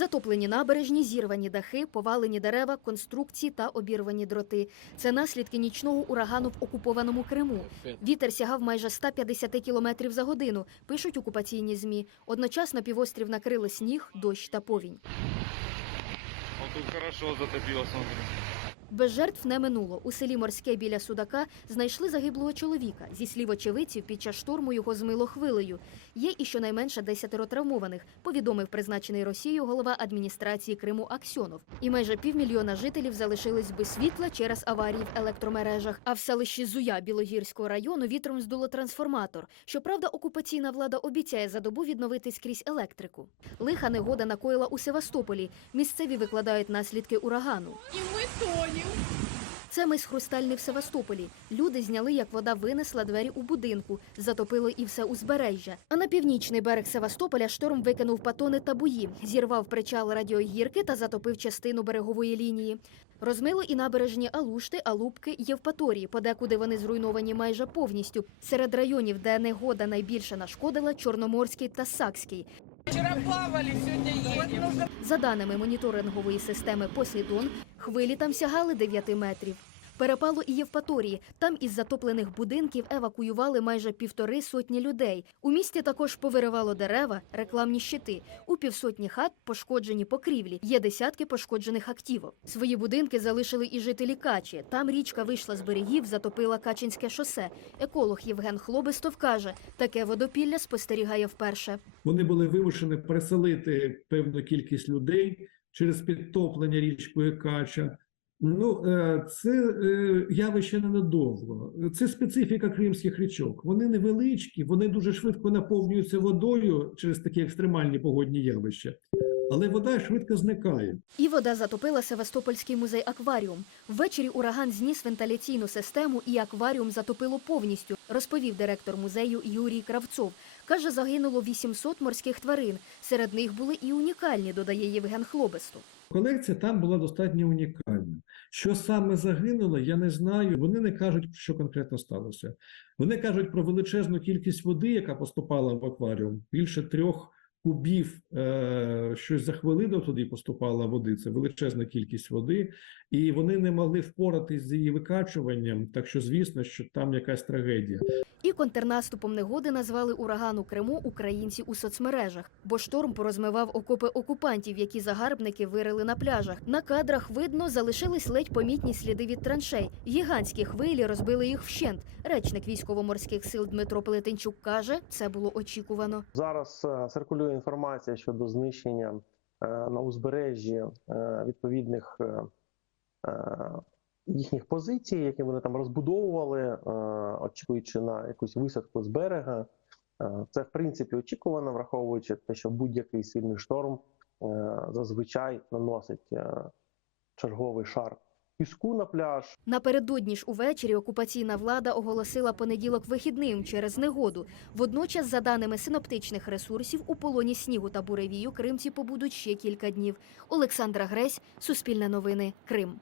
Затоплені набережні, зірвані дахи, повалені дерева, конструкції та обірвані дроти. Це наслідки нічного урагану в окупованому Криму. Вітер сягав майже 150 кілометрів за годину, пишуть окупаційні змі. Одночасно півострів накрили сніг, дощ та повінь. Тут хорошо затопило, смотри. Без жертв не минуло. У селі Морське біля Судака знайшли загиблого чоловіка. Зі слів очевидців, під час шторму його змило хвилею. Є і щонайменше десятеро травмованих, повідомив призначений Росією голова адміністрації Криму Аксьонов. І майже півмільйона жителів залишились без світла через аварії в електромережах. А в селищі Зуя Білогірського району вітром здуло трансформатор. Щоправда, окупаційна влада обіцяє за добу відновити скрізь електрику. Лиха негода накоїла у Севастополі. Місцеві викладають наслідки урагану. І ми тонів. Це мис хрустальний в Севастополі. Люди зняли, як вода винесла двері у будинку, затопило і все узбережжя. А на північний берег Севастополя шторм викинув патони та буї, зірвав причал радіогірки та затопив частину берегової лінії. Розмило і набережні Алушти, Алубки, Євпаторії, подекуди вони зруйновані майже повністю. Серед районів, де негода найбільше нашкодила, Чорноморський та Сакський. Вчора плавали, сьогодні їдемо. За даними моніторингової системи Посейдон, хвилі там сягали 9 метрів. Перепало і Євпаторії. Там із затоплених будинків евакуювали майже півтори сотні людей. У місті також повиривало дерева, рекламні щити. У півсотні хат пошкоджені покрівлі. Є десятки пошкоджених активок. Свої будинки залишили і жителі Качі. Там річка вийшла з берегів, затопила Качинське шосе. Еколог Євген Хлобистов каже, таке водопілля спостерігає вперше. Вони були вимушені переселити певну кількість людей через підтоплення річкою Кача. Ну, е, це е, явище ненадовго. Це специфіка кримських річок. Вони невеличкі, вони дуже швидко наповнюються водою через такі екстремальні погодні явища, але вода швидко зникає. І вода затопила Севастопольський музей акваріум. Ввечері ураган зніс вентиляційну систему і акваріум затопило повністю, розповів директор музею Юрій Кравцов. Каже, загинуло 800 морських тварин. Серед них були і унікальні, додає Євген Хлобестов. Колекція там була достатньо унікальна. Що саме загинуло, я не знаю. Вони не кажуть, що конкретно сталося. Вони кажуть про величезну кількість води, яка поступала в акваріум. Більше трьох кубів е, щось за хвилину туди поступала води. Це величезна кількість води, і вони не могли впоратись з її викачуванням. Так що, звісно, що там якась трагедія. І контрнаступом негоди назвали ураган у Криму українці у соцмережах, бо шторм порозмивав окопи окупантів, які загарбники вирили на пляжах. На кадрах видно залишились ледь помітні сліди від траншей. Гігантські хвилі розбили їх вщент. Речник військово-морських сил Дмитро Плетенчук каже, це було очікувано. Зараз е, циркулює інформація щодо знищення е, на узбережжі е, відповідних е, їхніх позицій, які вони там розбудовували, очікуючи на якусь висадку з берега. Це в принципі очікувано, враховуючи те, що будь-який сильний шторм зазвичай наносить черговий шар піску на пляж, Напередодні ж увечері окупаційна влада оголосила понеділок вихідним через негоду. Водночас, за даними синоптичних ресурсів, у полоні снігу та буревію кримці побудуть ще кілька днів. Олександра Гресь, Суспільне новини, Крим.